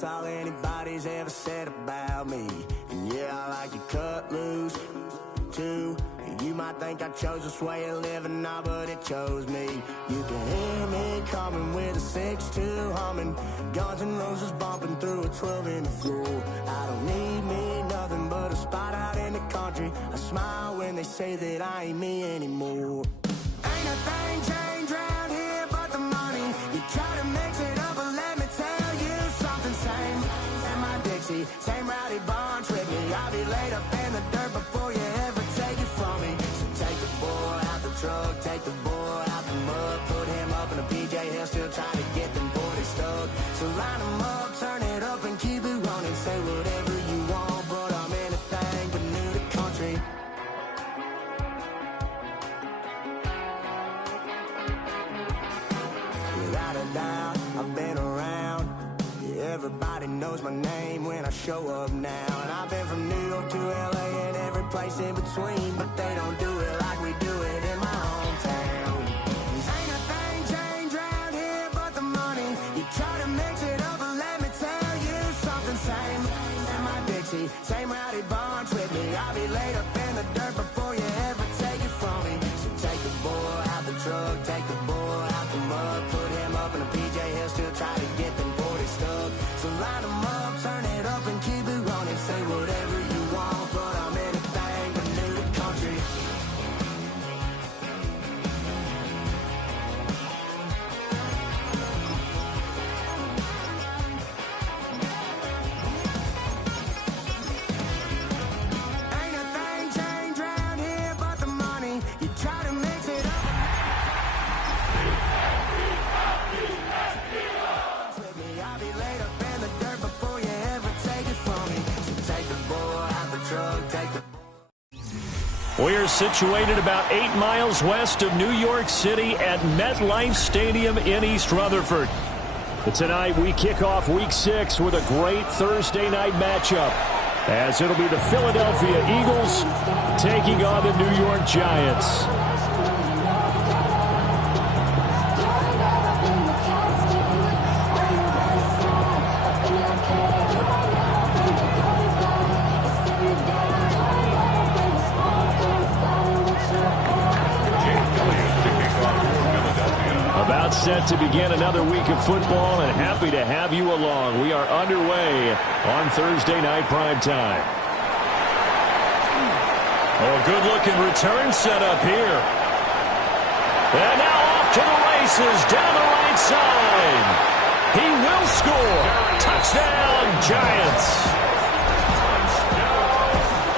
That's all anybody's ever said about me. And yeah, I like to cut loose, too. You might think I chose this way of living now, but it chose me. You can hear me coming with a 6-2 humming, Guns N' Roses bumping through a 12 in the floor. I don't need me nothing but a spot out in the country. I smile when they say that I ain't me anymore. Ain't a thing changed around here but the money. You try to mix it up, but let me tell you something. Same in my Dixie, same rowdy bunch with me. I'll be laid up in the dirt before you ever take it from me. So take the boy out the truck, take the boy out the mud, put him up in a PJ Hill, still trying to get them 40 stuck. So line them up, turn it up and keep it running. Say whatever you want, but I'm anything but new to country. Without a doubt, I've been around. Yeah, everybody knows my name when I show up now. And I've been from New York to LA and every place in between, but they don't do it like we do it in my hometown. Ain't a thing changed around here but the money. You try to mix it up, but let me tell you something. Same in my Dixie, same rowdy bunch with me. I'll be laid up in the dirt before you ever take it from me. So take the boy out the truck, take the boy out the mud, put him up in a PJ Hill, still try to get them 40 stuck. So line them up, turn it up and keep it running. Say whatever you want, but I'm anything but new to country. Ain't a thing changed around here but the money. You try to mix it up. With me, I'll be laid up in the dirt before you ever take it from me. So take the boy out the truck, take the We're situated about 8 miles west of New York City at MetLife Stadium in East Rutherford. But tonight we kick off Week 6 with a great Thursday night matchup, as it'll be the Philadelphia Eagles taking on the New York Giants. About set to begin another week of football, and happy to have you along. We are underway on Thursday night primetime. Oh, good-looking return set up here. And now off to the races down the right side. He will score. Touchdown, Giants.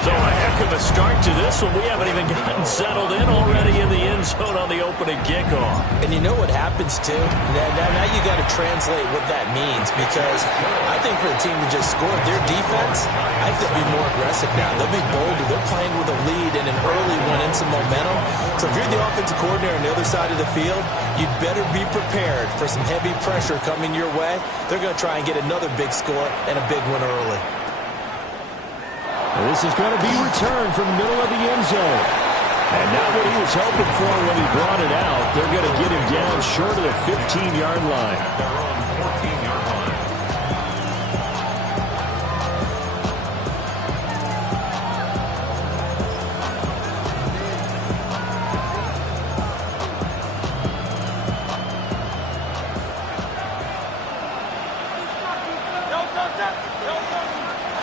So a heck of a start to this one. We haven't even gotten settled in already in the end zone on the opening kickoff. And you know what happens, too? Now you got to translate what that means, because I think for the team to just score, their defense, I think they'll be more aggressive now. They'll be bolder. They're playing with a lead and an early one and some momentum. So if you're the offensive coordinator on the other side of the field, you'd better be prepared for some heavy pressure coming your way. They're going to try and get another big score and a big one early. This is going to be returned from the middle of the end zone. And not what he was hoping for when he brought it out. They're going to get him down short of the 15-yard line.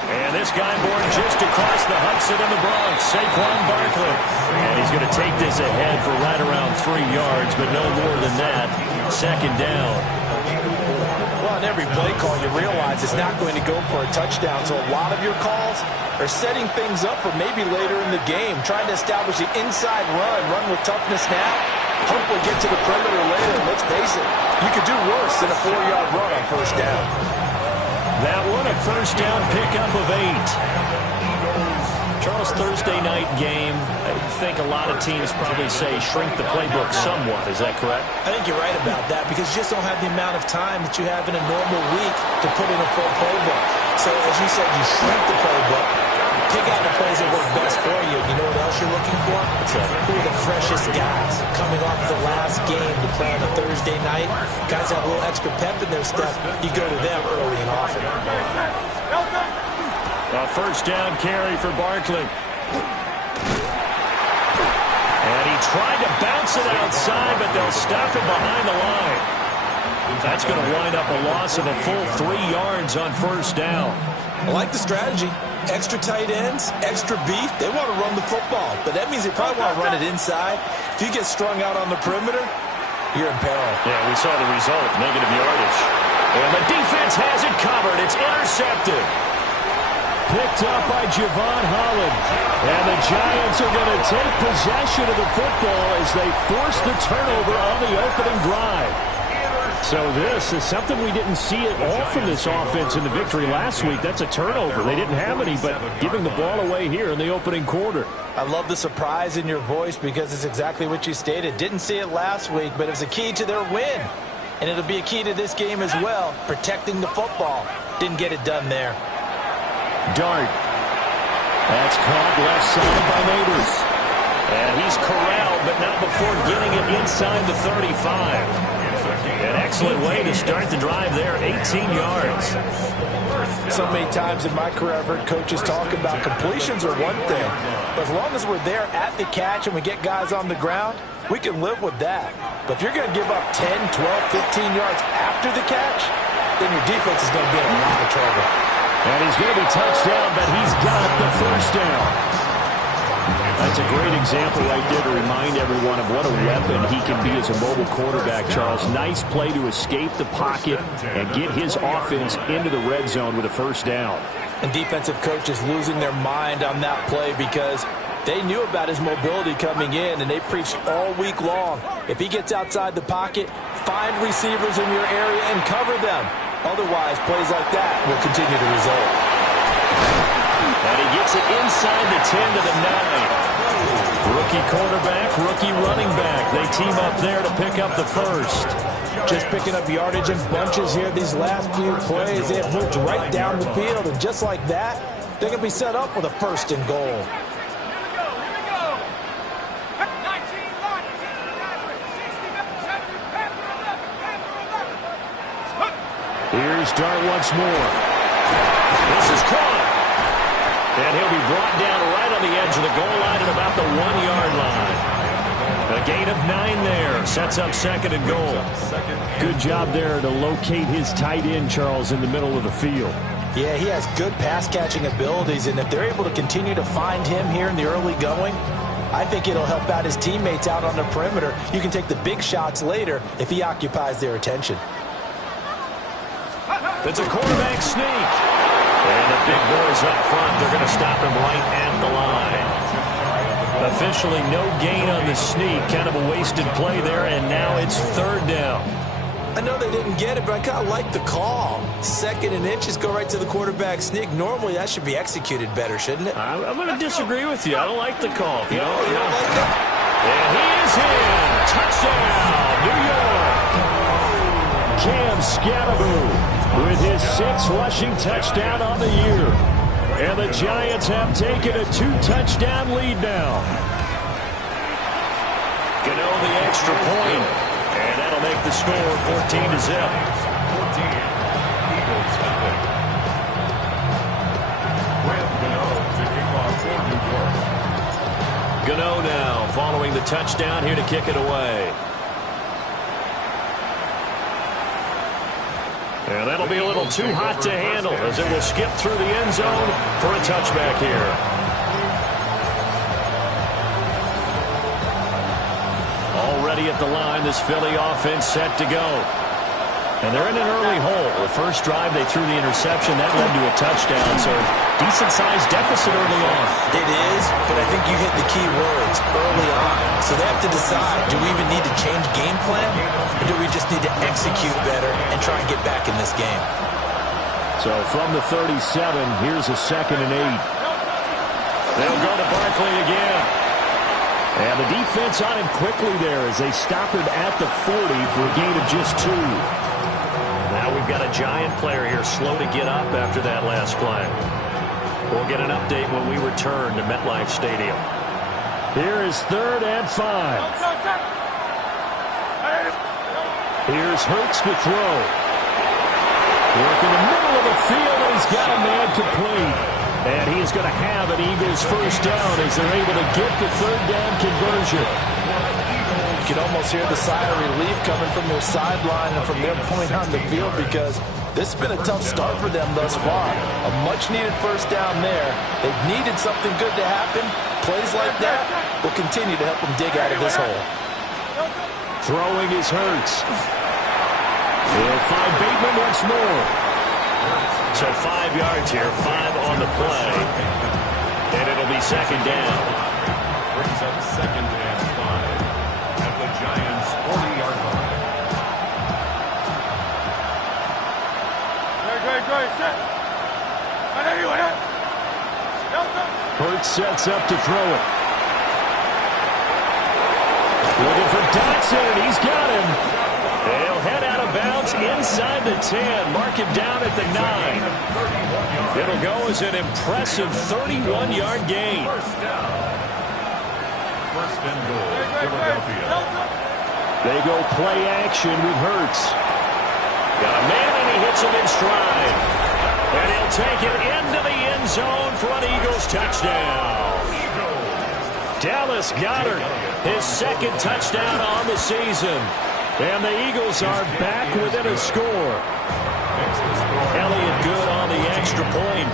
And this guy born just across the Hudson in the Bronx, Saquon Barkley. And he's going to take this ahead for right around 3 yards, but no more than that. Second down. Well, in every play call, you realize it's not going to go for a touchdown. So a lot of your calls are setting things up for maybe later in the game, trying to establish the inside run with toughness now. Hopefully get to the perimeter later. And let's face it, you could do worse than a 4-yard run on first down. That one, a first down pickup of 8. Charles, Thursday night game, I think a lot of teams probably say shrink the playbook somewhat. Is that correct? I think you're right about that, because you just don't have the amount of time that you have in a normal week to put in a full playbook. So, as you said, you shrink the playbook. Pick out the plays that work best for you. You know what else you're looking for? Who are the freshest guys coming off the last game to play on a Thursday night? Guys have a little extra pep in their step. You go to them early and often. A first down carry for Barkley. And he tried to bounce it outside, but they'll stop him behind the line. That's going to wind up a loss of a full 3 yards on first down. I like the strategy. Extra tight ends, extra beef. They want to run the football, but that means they probably want to run it inside. If you get strung out on the perimeter, you're in peril. Yeah, we saw the result, negative yardage. And the defense has it covered. It's intercepted. Picked up by Javon Holland. And the Giants are going to take possession of the football as they force the turnover on the opening drive. So this is something we didn't see at all from this offense in the victory last week. That's a turnover. They didn't have any, but giving the ball away here in the opening quarter. I love the surprise in your voice because it's exactly what you stated. Didn't see it last week, but it was a key to their win. And it'll be a key to this game as well, protecting the football. Didn't get it done there. Dart. That's caught left side by Neighbors. And he's corralled, but not before getting it inside the 35. An excellent way to start the drive there, 18 yards. So many times in my career, I've heard coaches talk about completions are one thing. But as long as we're there at the catch and we get guys on the ground, we can live with that. But if you're going to give up 10, 12, 15 yards after the catch, then your defense is going to be in a lot of trouble. And he's going to be touched down, but he's got the first down. That's a great example right there to remind everyone of what a weapon he can be as a mobile quarterback, Charles. Nice play to escape the pocket and get his offense into the red zone with a first down. And defensive coaches losing their mind on that play because they knew about his mobility coming in, and they preached all week long. If he gets outside the pocket, find receivers in your area and cover them. Otherwise, plays like that will continue to result. And he gets it inside the 10 to the 9. Rookie quarterback, rookie running back. They team up there to pick up the first. Just picking up yardage in bunches here these last few plays. They have moved right down the field, and just like that, they're going to be set up with a first and goal. Here's Dart once more. This is caught. And he'll be brought down right on the edge of the goal line at about the 1-yard line. A gain of 9 there. Sets up second and goal. Good job there to locate his tight end, Charles, in the middle of the field. Yeah, he has good pass-catching abilities, and if they're able to continue to find him here in the early going, I think it'll help out his teammates out on the perimeter. You can take the big shots later if he occupies their attention. It's a quarterback sneak. And the big boys up front, they're going to stop him right at the line. Officially no gain on the sneak. Kind of a wasted play there, and now it's third down. I know they didn't get it, but I kind of like the call. 2nd and inches, go right to the quarterback sneak. Normally that should be executed better, shouldn't it? I'm going to disagree with you. I don't like the call. You don't like that? And he is in. Touchdown, New York. Cam Scatteroo with his 6th rushing touchdown on the year. And the Giants have taken a 2-touchdown lead now. Gano the extra point. And that'll make the score 14-0. Gano now following the touchdown here to kick it away. And that'll be a little too hot to handle as it will skip through the end zone for a touchback here. Already at the line, this Philly offense set to go. And they're in an early hole. The first drive, they threw the interception. That led to a touchdown, so decent-sized deficit early on. It is, but I think you hit the key words, early on. So they have to decide, do we even need to change game plan, or do we just need to execute better and try and get back in this game? So from the 37, here's a 2nd and 8. They'll go to Barkley again. And the defense on him quickly there as they stop him at the 40 for a gain of just 2. Now we've got a Giant player here slow to get up after that last play. We'll get an update when we return to MetLife Stadium. Here is 3rd and 5. Here's Hurts to throw. Work in the middle of the field, and he's got a man complete. And he's going to have an Eagles first down as they're able to get the 3rd down conversion. You can almost hear the sigh of relief coming from their sideline and from their point on the field, because this has been a tough start for them thus far. A much-needed first down there. They've needed something good to happen. Plays like that will continue to help them dig out of this hole. Throwing is Hurts. He'll find Bateman once more. So 5 yards here, 5 on the play. And it'll be 2nd down. Brings up 2nd and 5 at the Giants' 40-yard line. Hurts sets up to throw it. Looking for Dotson, and he's got him. They'll head out of bounds inside the 10. Mark him down at the 9. It'll go as an impressive 31-yard gain. First and goal, Philadelphia. They go play action with Hurts. Got a man, and he hits him in stride. And he'll take it into the end zone for an Eagles touchdown. Dallas Goedert, his 2nd touchdown on the season. And the Eagles are back within a score. Elliott good on the extra point.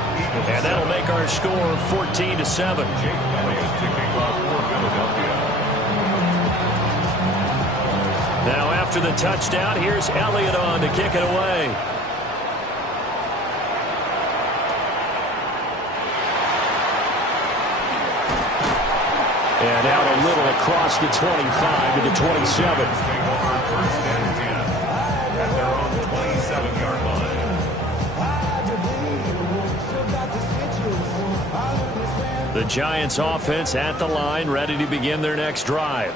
And that'll make our score 14-7. Now after the touchdown, here's Elliott on to kick it away. And out a little across the 25 to the 27. First and 10 at their own 27-yard line. The Giants offense at the line, ready to begin their next drive.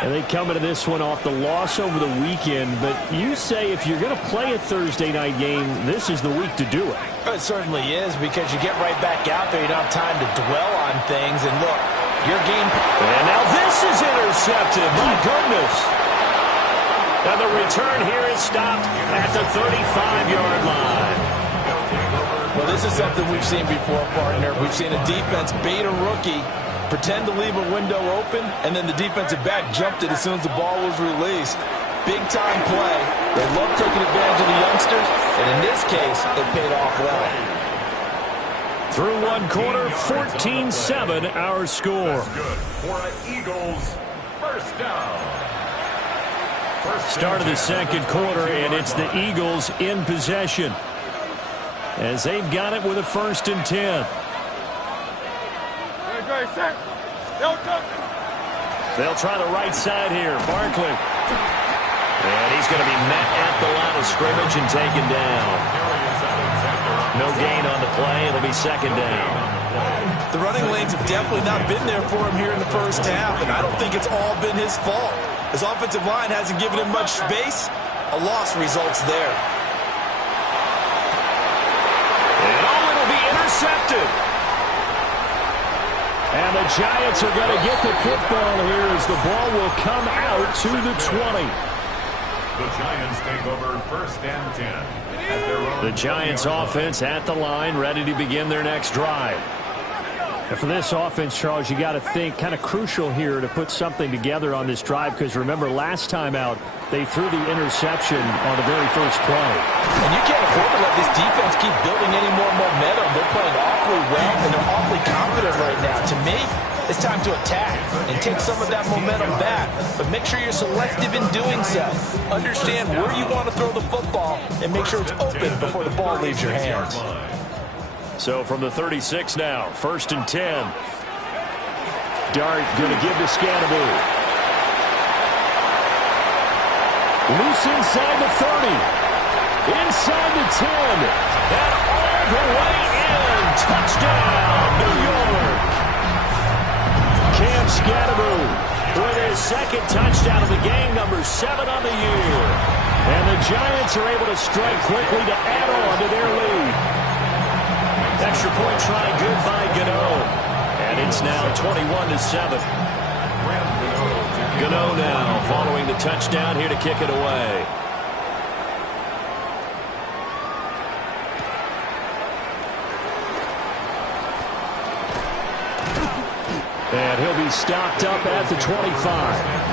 And they come into this one off the loss over the weekend, but you say if you're going to play a Thursday night game, this is the week to do it. It certainly is, because you get right back out there. You don't have time to dwell on things. And look, your game... And now this is intercepted. My goodness. And the return here is stopped at the 35-yard line. Well, this is something we've seen before, partner. We've seen a defense bait a rookie, pretend to leave a window open, and then the defensive back jumped it as soon as the ball was released. Big-time play. They love taking advantage of the youngsters, and in this case, it paid off well. Through one quarter, 14-7 our score. That's good for an Eagles first down. Start of the second quarter, and it's the Eagles in possession, as they've got it with a 1st and 10. They'll try the right side here. Barkley. And he's going to be met at the line of scrimmage and taken down. No gain on the play. It'll be 2nd down. The running lanes have definitely not been there for him here in the first half, and I don't think it's all been his fault. His offensive line hasn't given him much space. A loss results there. And it'll be intercepted. And the Giants are going to get the football here as the ball will come out to the 20. The Giants take over 1st and 10. At their own The Giants offense at the line, ready to begin their next drive. And for this offense, Charles, you got to think kind of crucial here to put something together on this drive, because remember last time out they threw the interception on the very first play. And you can't afford to let this defense keep building any more momentum. They're playing awfully well, and they're awfully confident right now. To me, it's time to attack and take some of that momentum back. But make sure you're selective in doing so. Understand where you want to throw the football and make sure it's open before the ball leaves your hands. So from the 36 now, 1st and 10. Dart going to give to Scannaboo. Loose inside the 30. Inside the 10. And all the way in. Touchdown, New York. Cam Scannaboo with his 2nd touchdown of the game, number 7 on the year. And the Giants are able to strike quickly to add on to their lead. Extra point try good by Gano. And it's now 21-7. Gano now following the touchdown here to kick it away. And he'll be stopped up at the 25.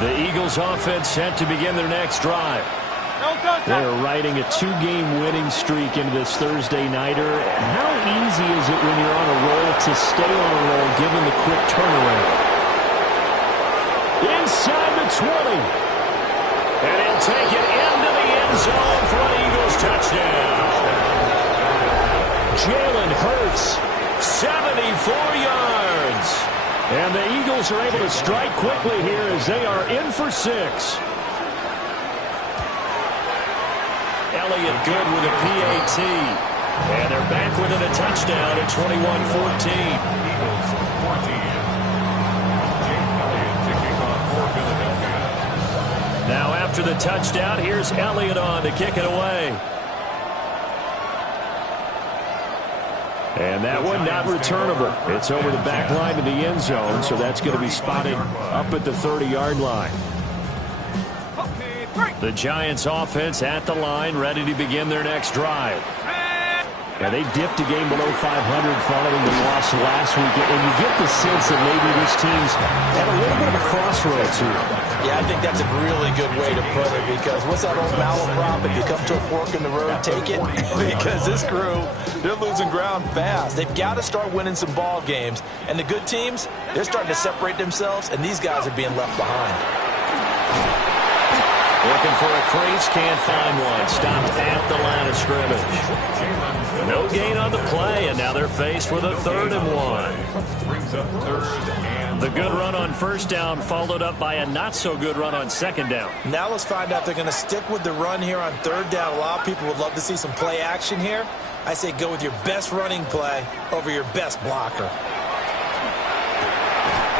The Eagles offense set to begin their next drive. They're riding a 2-game winning streak into this Thursday nighter. How easy is it when you're on a roll to stay on a roll given the quick turnaround? Inside the 20. And he'll take it into the end zone for an Eagles touchdown. Jalen Hurts, 74 yards. And the Eagles are able to strike quickly here as they are in for 6. Elliott good with a PAT. And they're back within a touchdown at 21-14. Eagles 14. Jake Elliott to kick off for Philadelphia. Now after the touchdown, here's Elliott on to kick it away. And that one not returnable. It's over the back line of the end zone, so that's going to be spotted up at the 30-yard line. The Giants offense at the line, ready to begin their next drive. Yeah, they dipped a game below 500 following the loss last week, and you get the sense that maybe this team's at a little bit of a crossroads here. Yeah, I think that's a really good way to put it, because what's that old malaprop? If you come to a fork in the road, take it. Because this crew, they're losing ground fast. They've got to start winning some ball games. And the good teams, they're starting to separate themselves, and these guys are being left behind. Looking for a crease, can't find one. Stopped at the line of scrimmage. No gain on the play, and now they're faced with a 3rd and 1. Brings up 3rd and The good run on first down followed up by a not-so-good run on second down. Now let's find out they're going to stick with the run here on 3rd down. A lot of people would love to see some play action here. I say go with your best running play over your best blocker.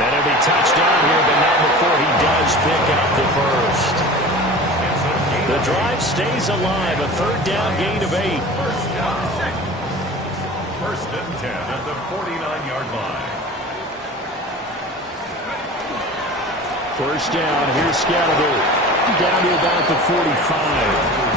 And it'll be touchdown here, but not before he does pick up the first. The drive stays alive, a 3rd down gain of 8. First and 10 at the 49-yard line. First down, here's Scatterby. Down to about the 45.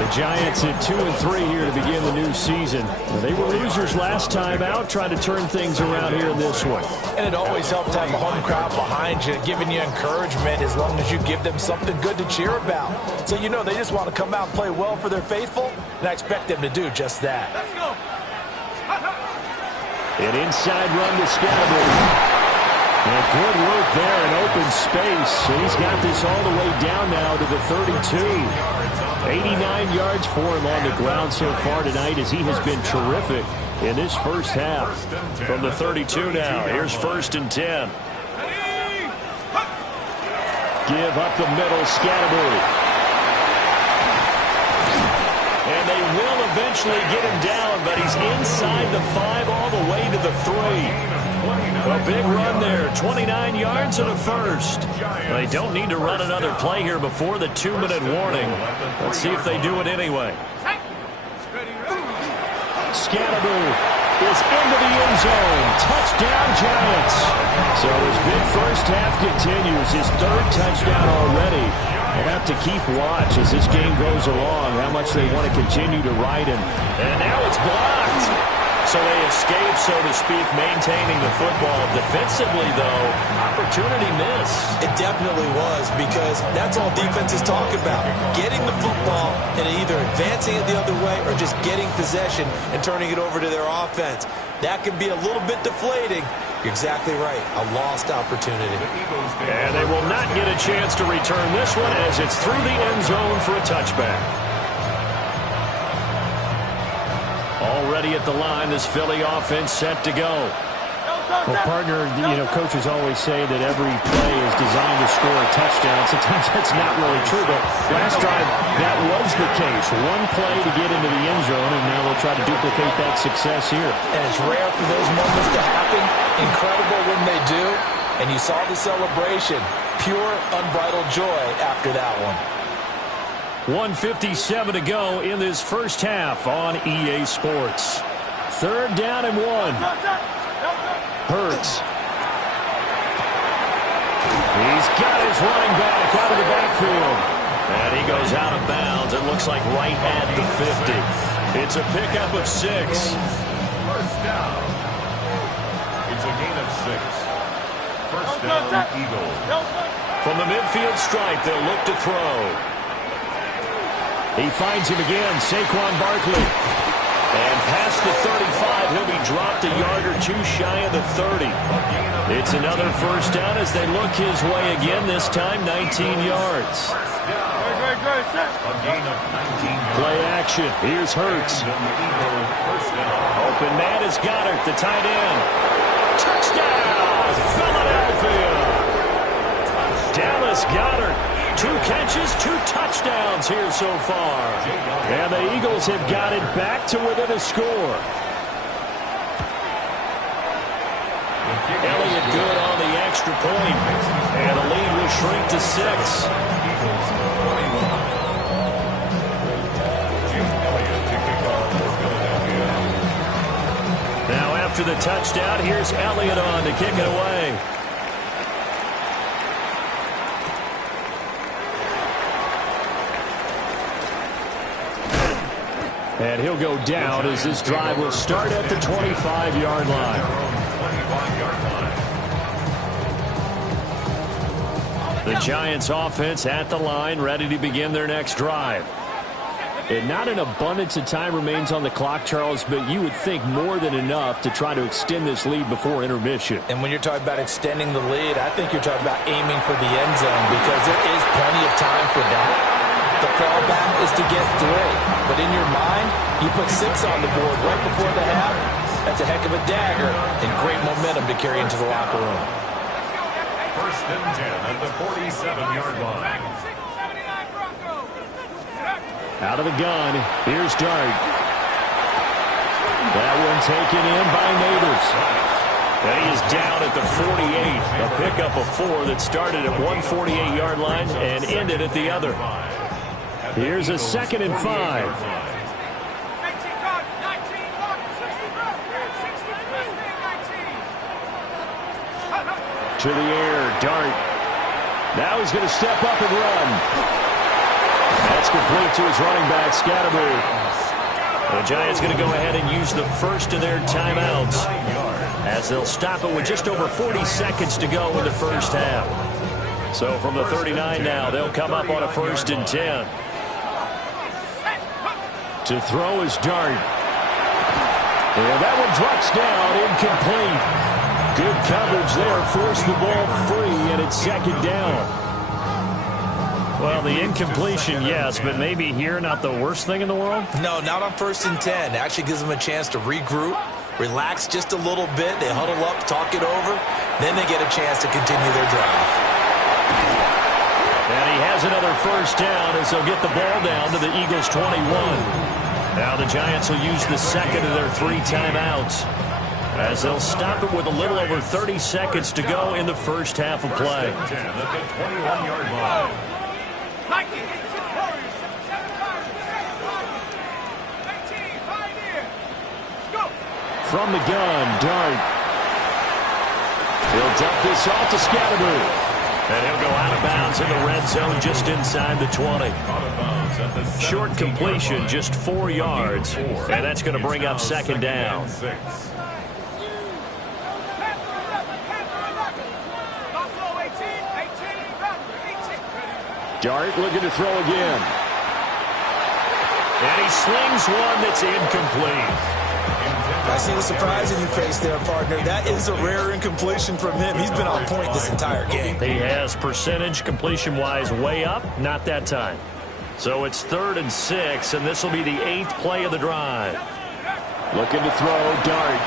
The Giants at 2-3 here to begin the new season. They were losers last time out, trying to turn things around here in this one. And it always helps to have a home crowd behind you, giving you encouragement as long as you give them something good to cheer about. So you know they just want to come out and play well for their faithful, and I expect them to do just that. Let's go. An inside run to Scatterby. And good work there in open space. And he's got this all the way down now to the 32. 89 yards for him on the ground so far tonight as he has been terrific in this first half. From the 32 now, here's 1st and 10. Give up the middle, Scatterby. And they will eventually get him down, but he's inside the 5 all the way to the 3. A big run there, 29 yards and a first. They don't need to run another play here before the 2-minute warning. Let's see if they do it anyway. Scatterby is into the end zone. Touchdown, Giants. So his big first half continues. His 3rd touchdown already. We'll have to keep watch as this game goes along, how much they want to continue to ride him. And now it's blocked. So they escape, so to speak, maintaining the football. Defensively, though, opportunity miss. It definitely was, because that's all defenses talk about. Getting the football and either advancing it the other way or just getting possession and turning it over to their offense. That can be a little bit deflating. You're exactly right. A lost opportunity. And they will not get a chance to return this one as it's through the end zone for a touchback. Already at the line, this Philly offense set to go. Well, partner, coaches always say that every play is designed to score a touchdown. Sometimes that's not really true, but last drive, that was the case. One play to get into the end zone, and now they'll try to duplicate that success here. And it's rare for those moments to happen. Incredible when they do. and you saw the celebration. Pure, unbridled joy after that one. 1:57 to go in this first half on EA Sports. 3rd down and 1. Hurts. He's got his running back out of the backfield. And he goes out of bounds. It looks like right at the 50. It's a pickup of 6. First down. It's a gain of 6. First down, Eagles. From the midfield stripe, they'll look to throw. He finds him again, Saquon Barkley. And past the 35, he'll be dropped a yard or two shy of the 30. It's another first down as they look his way again, this time 19 yards. A gain of 19 yards. Play action. Here's Hurts. Open man is Goddard, the tight end. Touchdown, Philadelphia. Dallas Goddard. 2 catches, 2 touchdowns here so far. And the Eagles have got it back to within a score. Elliott good on the extra point. And the lead will shrink to 6. Now after the touchdown, here's Elliott on to kick it away. And he'll go down as this drive will start at the 25-yard line. The Giants offense at the line, ready to begin their next drive. And not an abundance of time remains on the clock, Charles, but you would think more than enough to try to extend this lead before intermission. And when you're talking about extending the lead, I think you're talking about aiming for the end zone because there is plenty of time for that. The fallback is to get 3. But in your mind, you put 6 on the board right before the half. That's a heck of a dagger and great momentum to carry into the locker room. First and 10 at the 47-yard line. Out of the gun, here's Dart. That one taken in by Neighbors. And he is down at the 48. A pickup of 4 that started at 148-yard line and ended at the other. Here's a 2nd and 5. To the air, Dart. Now he's going to step up and run. That's complete to his running back, Scatterby. The Giants going to go ahead and use the first of their timeouts as they'll stop it with just over 40 seconds to go in the first half. So from the 39 now, they'll come up on a 1st and 10. To throw is Dart. And that one drops down, incomplete. Good coverage there, forced the ball free, and it's 2nd down. Well, the incompletion, yes, but maybe here not the worst thing in the world? No, not on 1st and 10. It actually gives them a chance to regroup, relax just a little bit. They huddle up, talk it over. Then they get a chance to continue their drive. And he has another first down as they'll get the ball down to the Eagles' 21. Now the Giants will use the 2nd of their 3 timeouts as they'll stop it with a little over 30 seconds to go in the first half of play. First and 10 at the 21-yard line. From the gun, Dart. He'll dump this off to Scatterby. And he'll go out of bounds in the red zone just inside the 20. Short completion, just 4 yards. And that's going to bring up 2nd down. Dart looking to throw again. And he slings one that's incomplete. I see the surprise in your face there, partner. That is a rare incompletion from him. He's been on point this entire game. He has percentage completion-wise way up, not that time. So it's 3rd and 6, and this will be the 8th play of the drive. Looking to throw, Dart.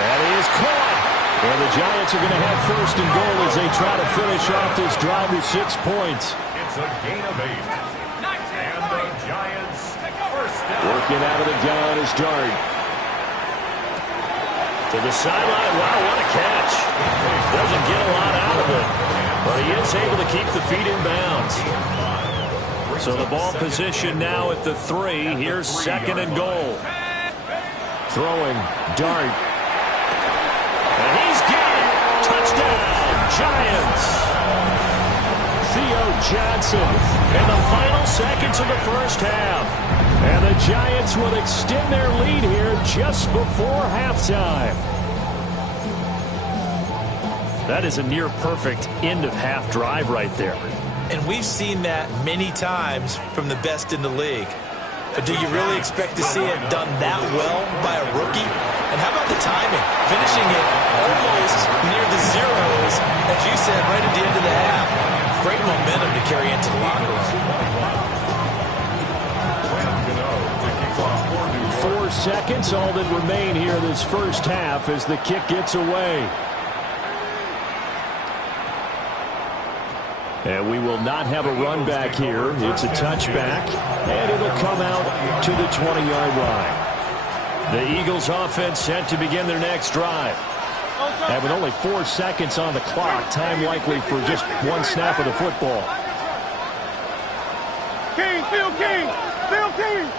And he is caught. And the Giants are going to have 1st and goal as they try to finish off this drive with 6 points. It's a gain of 8. And the Giants first down. Working out of the gun is Dart. To the sideline. Wow, what a catch. Doesn't get a lot out of it, but he is able to keep the feet in bounds. So the ball position now at the 3. Here's 2nd and goal. Throwing, dart. And he's got it. Touchdown, Giants. Theo Johnson in the final seconds of the first half. And the Giants will extend their lead here just before halftime. That is a near-perfect end-of-half drive right there. And we've seen that many times from the best in the league. But do you really expect to see it done that well by a rookie? And how about the timing? Finishing it almost near the zeros, as you said, right at the end of the half. Great momentum to carry into the locker room. 4 seconds, all that remain here this first half as the kick gets away. And we will not have a run back here. It's a touchback, and it'll come out to the 20-yard line. The Eagles offense set to begin their next drive. And with only 4 seconds on the clock, time likely for just one snap of the football. King, Phil King, Phil King.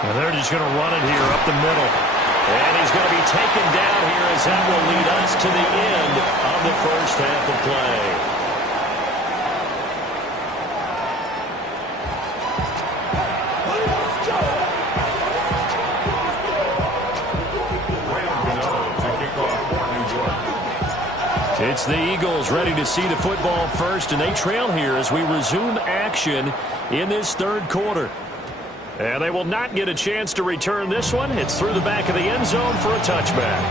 And they're just going to run it here up the middle. And he's going to be taken down here as that will lead us to the end of the first half of play. It's the Eagles ready to see the football first, and they trail here as we resume action in this third quarter. And they will not get a chance to return this one. It's through the back of the end zone for a touchback.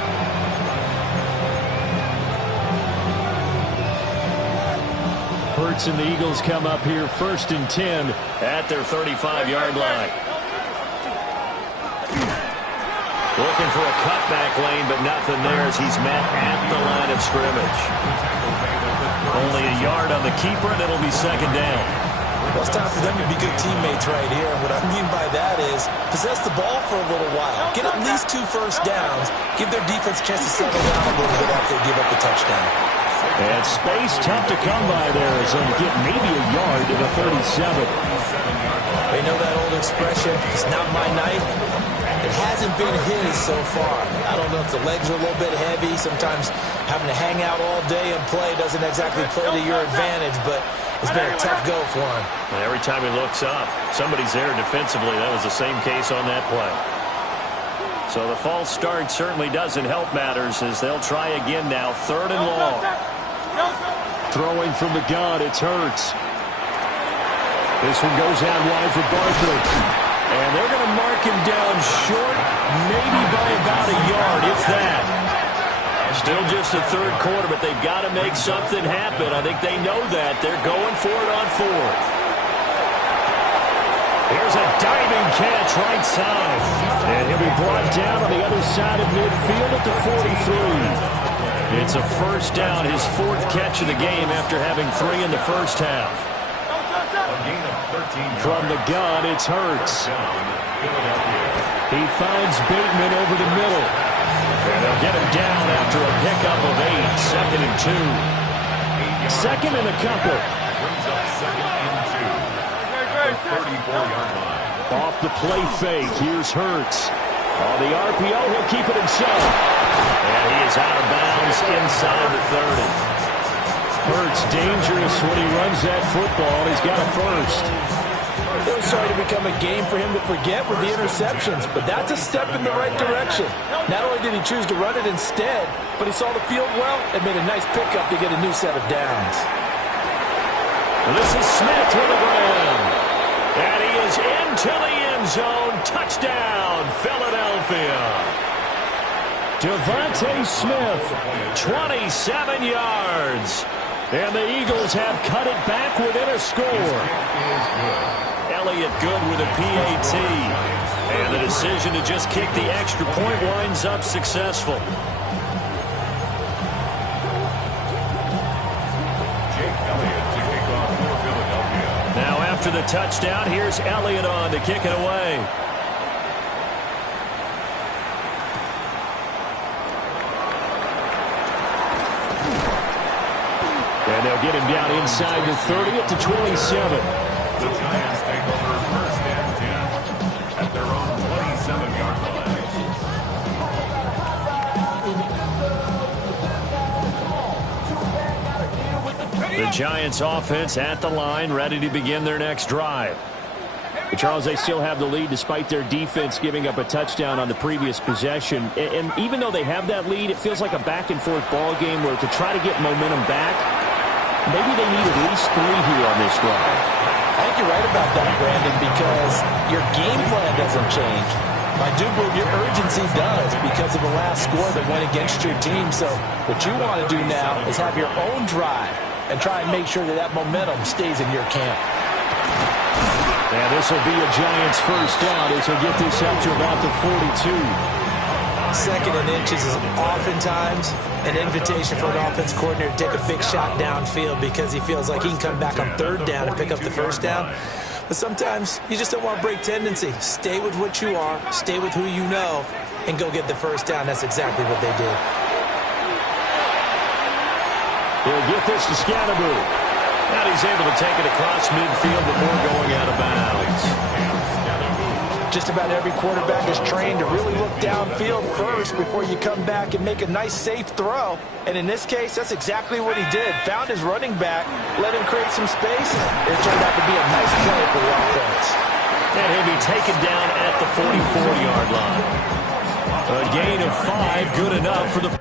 Hurts and the Eagles come up here 1st and 10 at their 35-yard line. Looking for a cutback lane, but nothing there as he's met at the line of scrimmage. Only a yard on the keeper, and it'll be 2nd down. Well, it's time for them to be good teammates right here. And what I mean by that is possess the ball for a little while. Get at least 2 first downs. Give their defense a chance to settle down a little bit after they give up the touchdown. And space tough to come by there as they'll get maybe a yard to the 37. They know that old expression, it's not my night. It hasn't been his so far. I don't know if the legs are a little bit heavy. Sometimes having to hang out all day and play doesn't exactly play to your advantage, but it's been a tough go for him. And every time he looks up, somebody's there defensively. That was the same case on that play. So the false start certainly doesn't help matters as they'll try again now. 3rd and long. Throwing from the gun, it's Hurts. This one goes out wide for Barkley. And they're going to mark him down short, maybe by about a yard, if that. Still just the third quarter, but they've got to make something happen. I think they know that. They're going for it on 4th. Here's a diving catch right side. And he'll be brought down on the other side of midfield at the 43. It's a first down, his 4th catch of the game after having 3 in the first half. From the gun, it's Hurts. He finds Bateman over the middle. And they'll get him down after a pickup of 8. 2nd and 2. 2nd and a couple. Off the play fake, here's Hurts. On the RPO, he'll keep it himself. And he is out of bounds inside the 30. Hurts dangerous when he runs that football. He's got a first. It was starting to become a game for him to forget with the interceptions, but that's a step in the right direction. Not only did he choose to run it instead, but he saw the field well and made a nice pickup to get a new set of downs. This is Smith with a grab. And he is into the end zone. Touchdown, Philadelphia. Devontae Smith, 27 yards. And the Eagles have cut it back within a score. Elliott good with a PAT. And the decision to just kick the extra point winds up successful. Now after to the touchdown. Here's Elliott on to kick it away. And they'll get him down inside the 30 at the 27. The Giants take over first and 10 at their own 27-yard line. The Giants offense at the line, ready to begin their next drive. But Charles, they still have the lead despite their defense giving up a touchdown on the previous possession. And even though they have that lead, it feels like a back-and-forth ball game where to try to get momentum back, maybe they need at least 3 here on this drive. I think you're right about that, Brandon, because your game plan doesn't change. I do believe your urgency does because of the last score that went against your team. So what you want to do now is have your own drive and try and make sure that that momentum stays in your camp. And this will be a Giants first down as he'll get this out to about the 42. Second and inches is oftentimes an invitation for an offense coordinator to take a big shot downfield because he feels like he can come back on third down and pick up the first down. But sometimes you just don't want to break tendency. Stay with what you are, stay with who you know, and go get the first down. That's exactly what they did. He'll get this to Scatterboo. And he's able to take it across midfield before going out of bounds. Just about every quarterback is trained to really look downfield first before you come back and make a nice, safe throw. And in this case, that's exactly what he did. Found his running back, let him create some space, and it turned out to be a nice play for the offense. And he'll be taken down at the 44-yard line. A gain of 5, good enough for the...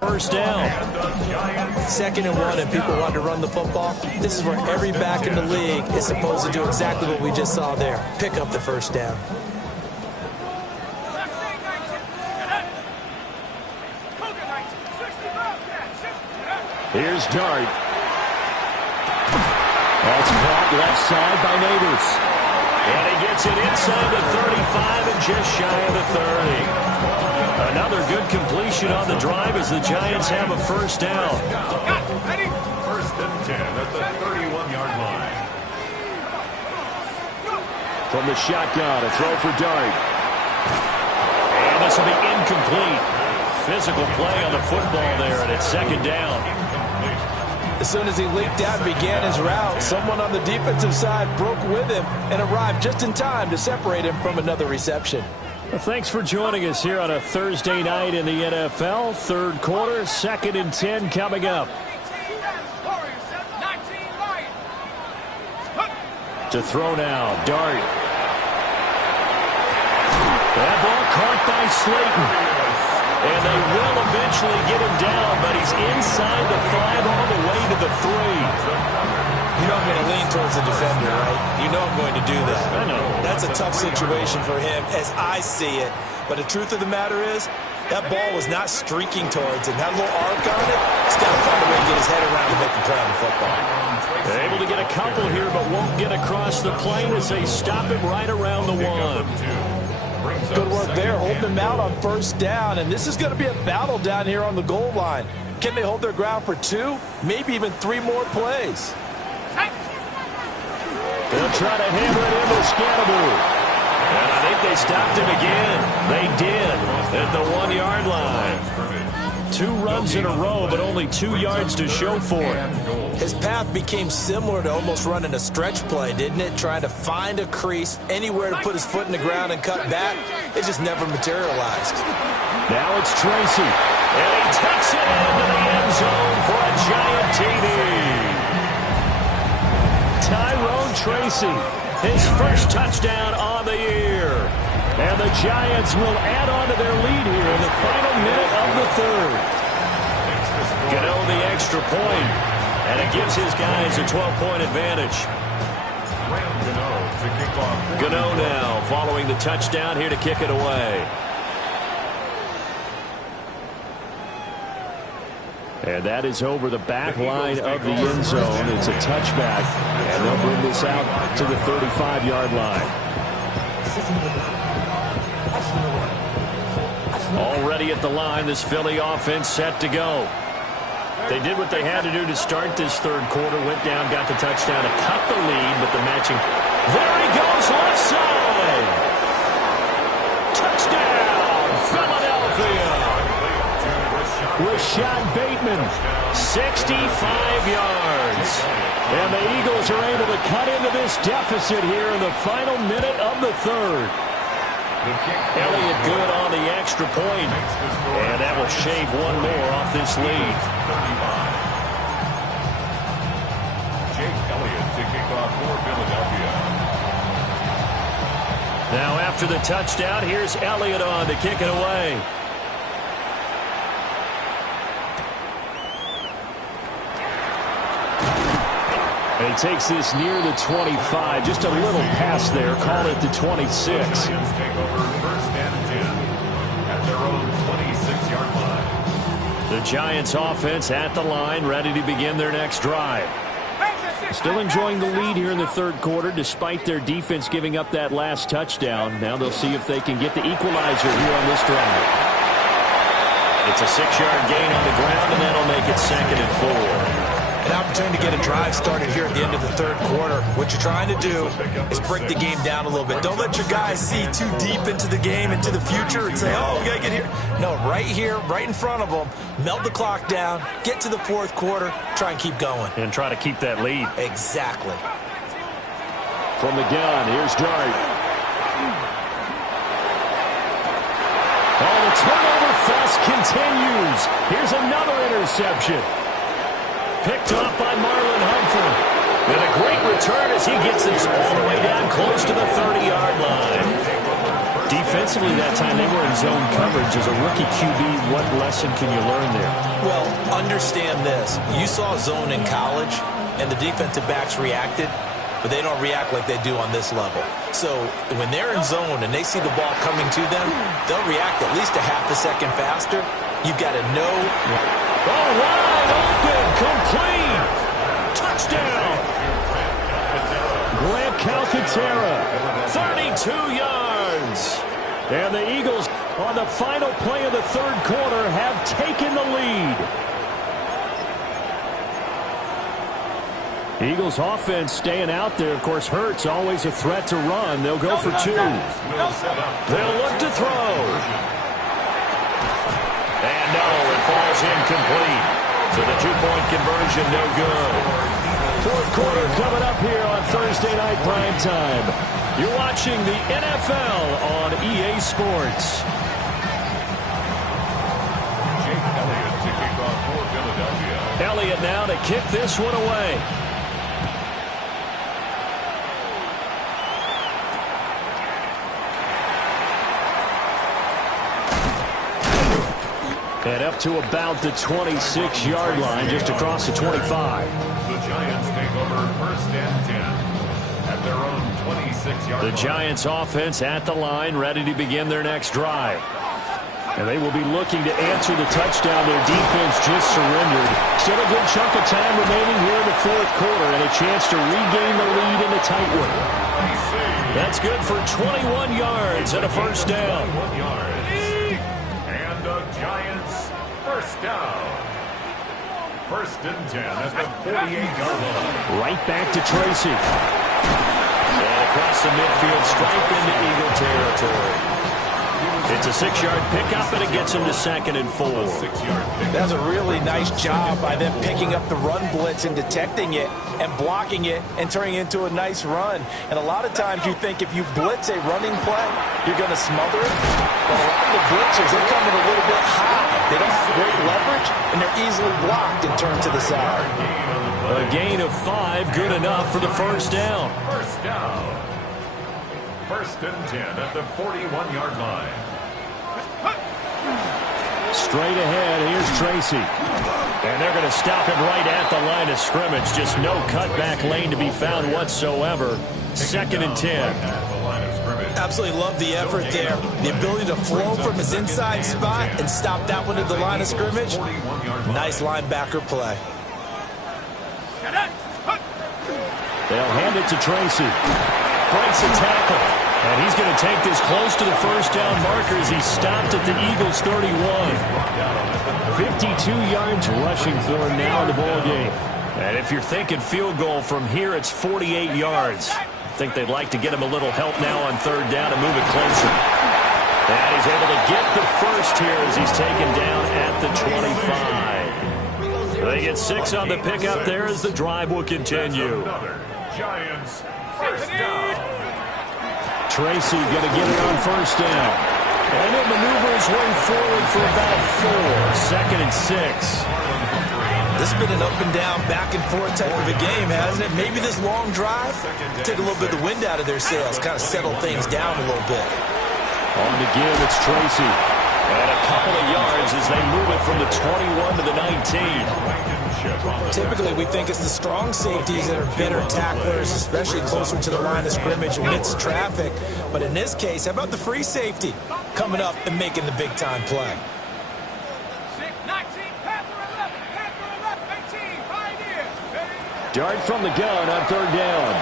First down. 2nd and 1, and people want to run the football. This is where every back in the league is supposed to do exactly what we just saw there. Pick up the first down. Here's Dart. That's caught left side by Neighbors. And he gets it inside the 35 and just shy of the 30. Another good completion on the drive as the Giants have a first down. First and 10 at the 31-yard line. From the shotgun, a throw for Dart. And this will be incomplete. Physical play on the football there, and it's 2nd down. As soon as he leaped out and began his route, someone on the defensive side broke with him and arrived just in time to separate him from another reception. Well, thanks for joining us here on a Thursday night in the NFL. 3rd quarter, 2nd and 10 coming up. To throw now, Dart. That ball caught by Slayton. And they will eventually get him down, but he's inside the 5 all the way to the 3. You know I'm going to lean towards the defender, right? You know I'm going to do that. I know. That's a tough situation for him as I see it. But the truth of the matter is, that ball was not streaking towards him. That little arc on it, he's got to find a way to get his head around to make the play on the football. They're able to get a couple here, but won't get across the plane as they stop him right around the 1. Good work there, holding him out on first down. And this is going to be a battle down here on the goal line. Can they hold their ground for 2, maybe even 3 more plays? They'll try to hammer it into Scatterboo. And I think they stopped him again. They did at the 1-yard line. 2 runs in a row, but only 2 yards to show for it. His path became similar to almost running a stretch play, didn't it? Trying to find a crease, anywhere to put his foot in the ground and cut back. It just never materialized. Now it's Tracy. And he takes it into the end zone for a Giant TD. Tyrone Tracy, his first touchdown on the year. And the Giants will add on to their lead here in the final minute of the 3rd. Gano the extra point, and it gives his guys a 12-point advantage. Gano now following the touchdown here to kick it away. And that is over the back line of the end zone. It's a touchback, and they'll bring this out to the 35-yard line. Already at the line, this Philly offense set to go. They did what they had to do to start this third quarter. Went down, got the touchdown to cut the lead, but the matching. There he goes, left side. Touchdown, Philadelphia. Rashad Bateman, 65 yards. And the Eagles are able to cut into this deficit here in the final minute of the third. Elliott good on the extra point. And that will shave one more off this lead. Jake Elliott to kick off for Philadelphia. Now after the touchdown, here's Elliott on to kick it away. And he takes this near the 25. Just a little pass there. Call it the 26. The Giants take over first and 10 at their own 26-yard line. The Giants offense at the line, ready to begin their next drive. Still enjoying the lead here in the third quarter, despite their defense giving up that last touchdown. Now they'll see if they can get the equalizer here on this drive. It's a 6-yard gain on the ground, and that'll make it 2nd and 4. An opportunity to get a drive started here at the end of the third quarter. What you're trying to do is break the game down a little bit. Don't let your guys see too deep into the game, into the future, and say, oh, we got to get here. No, right here, right in front of them, melt the clock down, get to the fourth quarter, try and keep going. And try to keep that lead. Exactly. From the gun, here's Dart. Oh, the turnover fest continues. Here's another interception. Picked up by Marlon Humphrey. And a great return as he gets this all the way down close to the 30-yard line. Defensively that time, they were in zone coverage. As a rookie QB, what lesson can you learn there? Well, understand this. You saw zone in college, and the defensive backs reacted, but they don't react like they do on this level. So when they're in zone and they see the ball coming to them, they'll react at least a half a second faster. You've got to know. Oh, wide open, complete, touchdown. Grant Calcaterra, 32 yards. And the Eagles, on the final play of the third quarter, have taken the lead. Eagles offense staying out there. Of course, Hurts always a threat to run. They'll go for 2. They'll look to throw. And no, it falls incomplete. So the 2-point conversion, no good. Fourth quarter coming up here on Thursday Night Primetime. You're watching the NFL on EA Sports. Jake Elliott to kick off for Philadelphia. Elliott now to kick this one away. And up to about the 26-yard line, just across the 25. The Giants take over first and 10 at their own 26-yard line. The Giants offense at the line, ready to begin their next drive. And they will be looking to answer the touchdown. Their defense just surrendered. Still a good chunk of time remaining here in the fourth quarter, and a chance to regain the lead in a tight one. That's good for 21 yards and a first down. 21 yards. And the Giants first down. First and 10 at the 48-yard line. Right back to Tracy. And across the midfield, stripe into Eagle territory. It's a 6-yard pickup, and it gets him to 2nd and 4. That's a really nice job by them picking up the run blitz and detecting it and blocking it and turning it into a nice run. And a lot of times you think if you blitz a running play, you're going to smother it. But a lot of the blitzers, they come in a little bit high. They don't have great leverage, and they're easily blocked and turned to the side. A gain of 5, good enough for the first down. First down. First and 10 at the 41-yard line. Straight ahead, here's Tracy. And they're going to stop him right at the line of scrimmage. Just no cutback lane to be found whatsoever. 2nd and 10. Absolutely love the effort there. The ability to flow from his inside spot and stop that one at the line of scrimmage. Nice linebacker play. They'll hand it to Tracy. Breaks a tackle. And he's going to take this close to the first down marker as he stopped at the Eagles' 31. 52 yards rushing for him now in the ball game. And if you're thinking field goal from here, it's 48 yards. I think they'd like to get him a little help now on third down and move it closer. And he's able to get the first here as he's taken down at the 25. They get 6 on the pickup there as the drive will continue. Giants first down. Tracy going to get it on first down. And he'll maneuver his way forward for about 4. Second and 6. This has been an up-and-down, back-and-forth type of a game, hasn't it? Maybe this long drive took a little bit of the wind out of their sails, kind of settled things down a little bit. On the give, it's Tracy. And a couple of yards as they move it from the 21 to the 19. Typically, we think it's the strong safeties that are better tacklers, especially closer to the line of scrimmage amidst traffic. But in this case, how about the free safety coming up and making the big-time play? Dart from the gun on third down.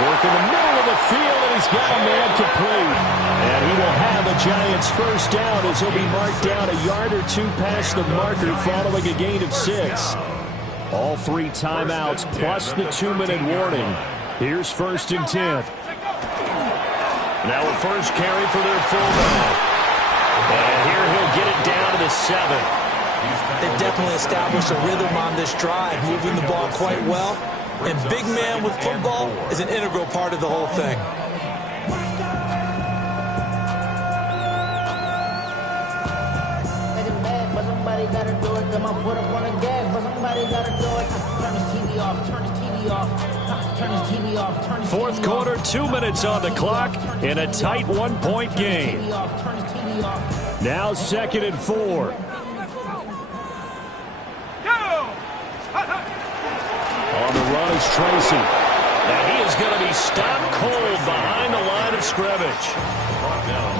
Work in the middle of the field, and he's got a man complete. And he will have a Giants first down as he'll be marked down a yard or 2 past the marker following a gain of 6. All 3 timeouts plus the 2-minute warning. Here's first and 10. Now a first carry for their fullback. And here he'll get it down to the 7. They've definitely established a rhythm on this drive, moving the ball quite well. And big man with football is an integral part of the whole thing. Fourth quarter, 2 minutes on the clock in a tight 1-point game. Now second and 4. On the run is Tracy. And he is going to be stopped cold behind the line of scrimmage.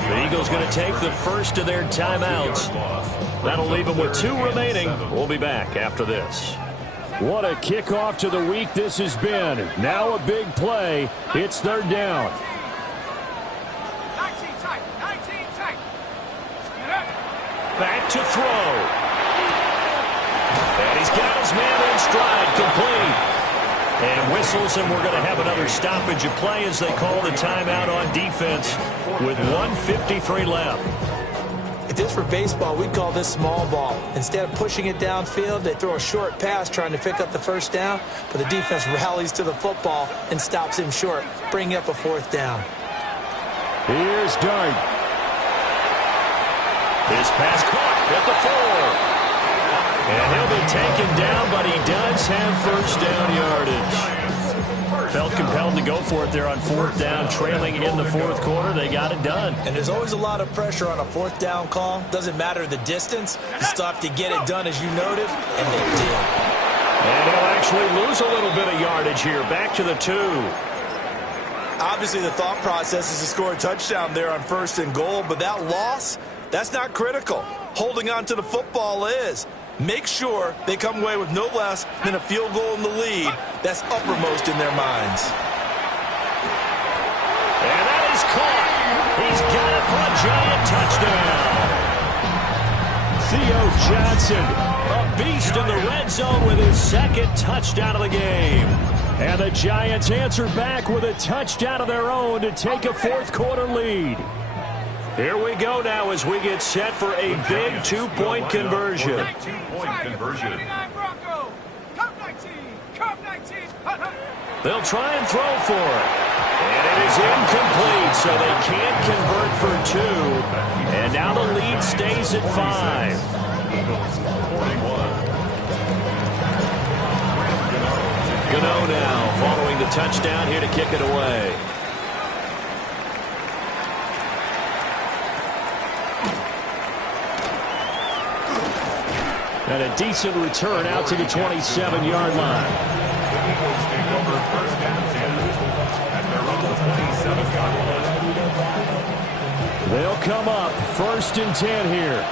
The Eagles going to take the first of their timeouts. That'll leave them with 2 remaining. We'll be back after this. What a kickoff to the week this has been. Now a big play. It's third down. 19 tight. Back to throw. And he's got his man in stride, complete. And whistles, and we're going to have another stoppage of play as they call the timeout on defense with 1:53 left. If this were baseball, we'd call this small ball. Instead of pushing it downfield, they throw a short pass trying to pick up the first down, but the defense rallies to the football and stops him short, bringing up a 4th down. Here's Dart. His pass caught at the 4. And he'll be taken down, but he does have first down yardage. Felt compelled to go for it there on 4th down, trailing in the 4th quarter. They got it done. And there's always a lot of pressure on a 4th down call. Doesn't matter the distance. You still have to get it done, as you noted, and they did. And he'll actually lose a little bit of yardage here. Back to the 2. Obviously, the thought process is to score a touchdown there on 1st and goal, but that loss, that's not critical. Holding on to the football is. Make sure they come away with no less than a field goal in the lead. That's uppermost in their minds. And that is caught. He's got it for a Giant touchdown. Theo Johnson, a beast in the red zone with his 2nd touchdown of the game. And the Giants answer back with a touchdown of their own to take a 4th quarter lead. Here we go now as we get set for a big 2-point conversion. They'll try and throw for it. And it is incomplete, so they can't convert for 2. And now the lead stays at 5. Gano now following the touchdown here to kick it away. And a decent return out to the 27-yard line. They'll come up 1st and 10 here.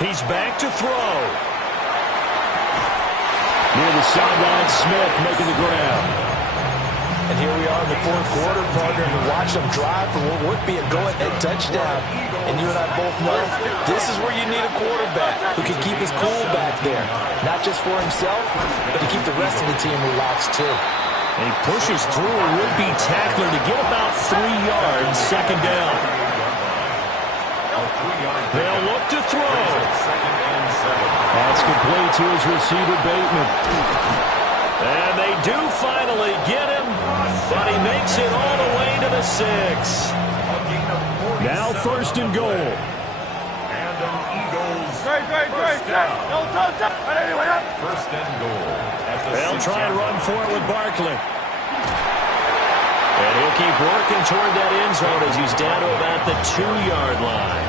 He's back to throw. Near the sideline, Smith making the grab. And here we are in the fourth quarter, partner, and watch them drive for what would be a go-ahead touchdown. And you and I both know this is where you need a quarterback who can keep his cool back there. Not just for himself, but to keep the rest of the team relaxed too. And he pushes through a would-be tackler to get about 3 yards, second down. They'll look to throw. That's complete to his receiver, Bateman. And they do finally get him, but he makes it all the way to the 6. Now first and goal. And an Eagles Great. first down. First and goal. They'll try and run for it with Barkley. And he'll keep working toward that end zone as he's down to about the 2-yard line.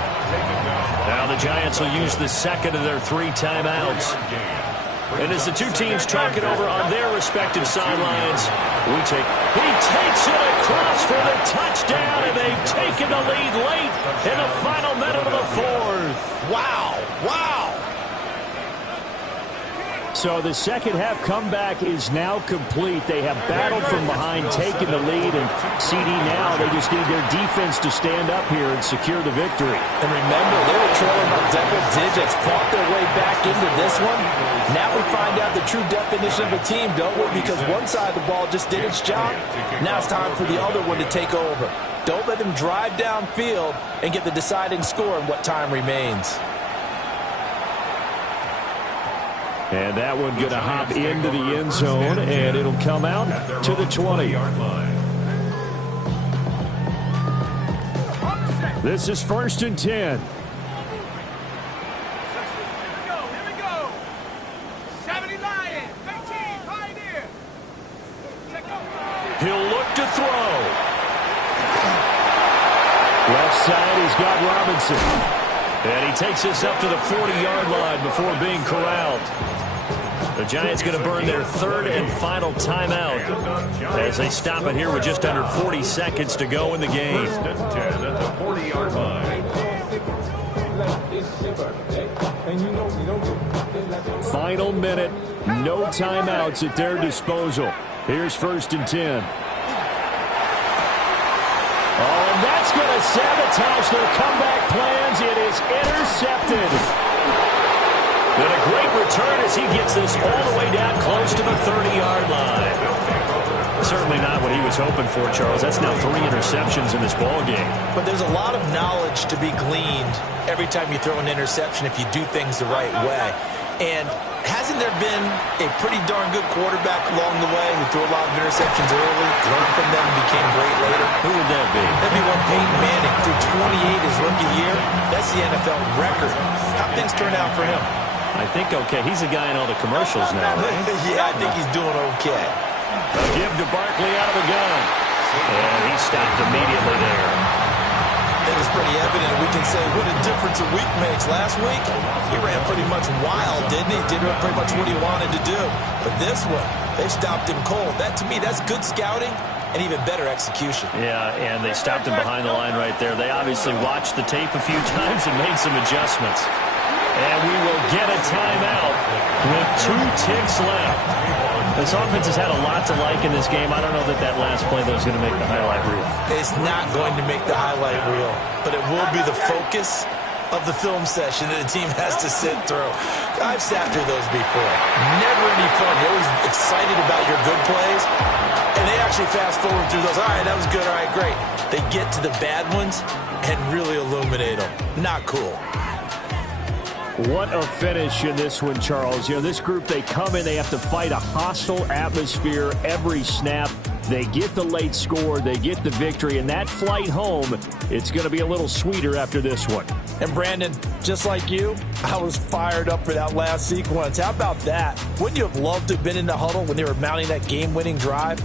Now the Giants will use the second of their 3 timeouts. And as the two teams talk it over on their respective sidelines, he takes it across for the touchdown, and they've taken the lead late in the final minute of the 4th. Wow. So the second half comeback is now complete. They have battled from behind, taken the lead, and CD now they just need their defense to stand up here and secure the victory. And remember, they were trailing by double digits, fought their way back into this one. Now we find out the true definition of a team, don't we? Because one side of the ball just did its job. Now it's time for the other one to take over. Don't let them drive downfield and get the deciding score in what time remains. And that one going to hop into the end zone, and it'll come out to the 20-yard line. This is first and 10. Here we go. 70 Lions, 13 Pioneer. He'll look to throw. Left side, he's got Robinson. And he takes this up to the 40-yard line before being corralled. The Giants going to burn their 3rd and final timeout as they stop it here with just under 40 seconds to go in the game. First and 10 at the 40-yard line. Final minute, no timeouts at their disposal. Here's first and 10. Oh, and that's going to sabotage their comeback plans. It is intercepted. And a great return as he gets this all the way down close to the 30-yard line. Certainly not what he was hoping for, Charles. That's now 3 interceptions in this ballgame. But there's a lot of knowledge to be gleaned every time you throw an interception if you do things the right way. And hasn't there been a pretty darn good quarterback along the way who threw a lot of interceptions early, learned from them, and became great later? Who would that be? That'd be one Peyton Manning. Threw 28 his rookie year. That's the NFL record. How things turn out for him? I think okay. He's a guy in all the commercials now, right? Yeah, I think he's doing okay. A give to Barkley out of the gun. And he stopped immediately there. I think it's pretty evident. We can say what a difference a week makes. Last week, he ran pretty much wild, didn't he? Did pretty much what he wanted to do. But this one, they stopped him cold. That, to me, that's good scouting and even better execution. Yeah, and they stopped him behind the line right there. They obviously watched the tape a few times and made some adjustments. And we will get a timeout with 2 ticks left. This offense has had a lot to like in this game. I don't know that that last play, though, is going to make the highlight reel. It's not going to make the highlight reel, but it will be the focus of the film session that the team has to sit through. I've sat through those before. Never any fun. You're always excited about your good plays, and they actually fast forward through those. All right, that was good. All right, great. They get to the bad ones and really illuminate them. Not cool. What a finish in this one, Charles. You know, this group, they come in, they have to fight a hostile atmosphere every snap. They get the late score, they get the victory, and that flight home, it's going to be a little sweeter after this one. And Brandon, just like you, I was fired up for that last sequence. How about that? Wouldn't you have loved to have been in the huddle when they were mounting that game-winning drive?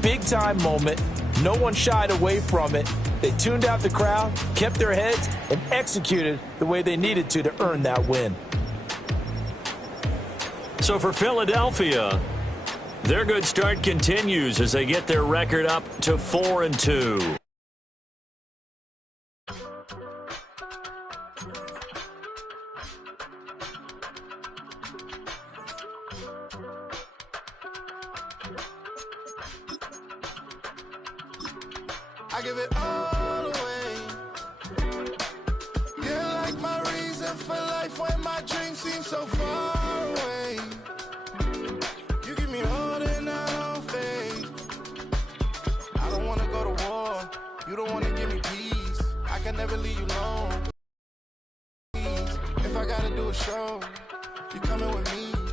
Big-time moment. No one shied away from it. They tuned out the crowd, kept their heads, and executed the way they needed to earn that win. So for Philadelphia, their good start continues as they get their record up to 4-2. I give it all away. You're like my reason for life when my dreams seem so far away. You give me all that I don't fade. I don't wanna go to war. You don't wanna give me peace. I can never leave you alone. If I gotta do a show, you coming with me.